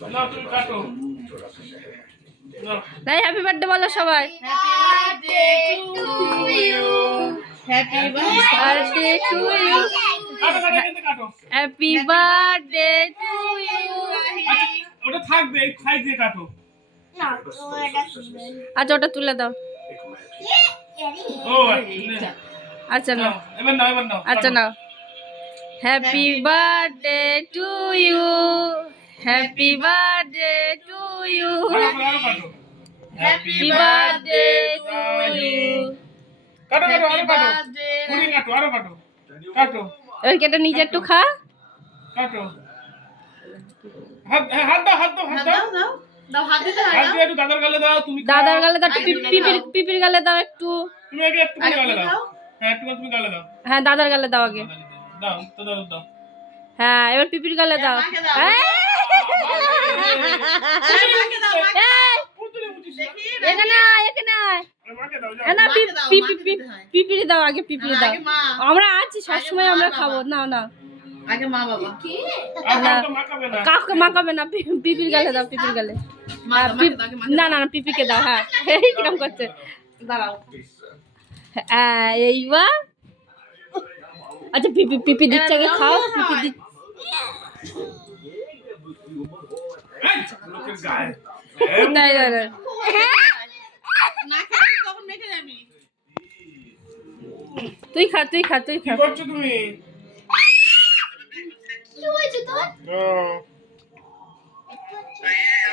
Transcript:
না তুমি কাটো তাই হ্যাপি বার্থডে বলো সবাই। Happy birthday to you. Happy birthday to you. ওটা থাকবে এই খাই দিয়ে কাটো। আচ্ছা ওটা তুলে দাও। ও আচ্ছা নাও। এবার নাও আচ্ছা নাও। Happy birthday to you. Happy birthday to you. Happy birthday to you. কাটো আরো কাটো পুরি কাটো আরো কাটো এবার কেটে নিজে একটু খা। কাটো হাত দাও দাও হাত দিতে হয় হাত দিয়ে একটু দাদার গালে দাও তুমি দাদার গালে দাও, পিপির গালে দাও একটু। তুমি আগে একটু গালে দাও। হ্যাঁ একটু তুমি গালে দাও। হ্যাঁ দাদার গালে দাও আগে। দাও তো দাও। হ্যাঁ এবার পিপির গালে দাও। এখানে না পিপিরি দাও আগে, পিপিরি দাও। আমরা আছি সবসময় আমরা খাবো। না আগে মা বাবা কাউকে মাখাবে না, পিপির গালে দাও, পিপির গালে। না পিপিকে দাও। হ্যাঁ কিরম করছে দাঁড়াও। এইবার আচ্ছা পিপি দিচ্ছে আগে খাও। পিপি দিচ্ছে তুই খা। কি করছো তুমি? কি হয়েছে তোর?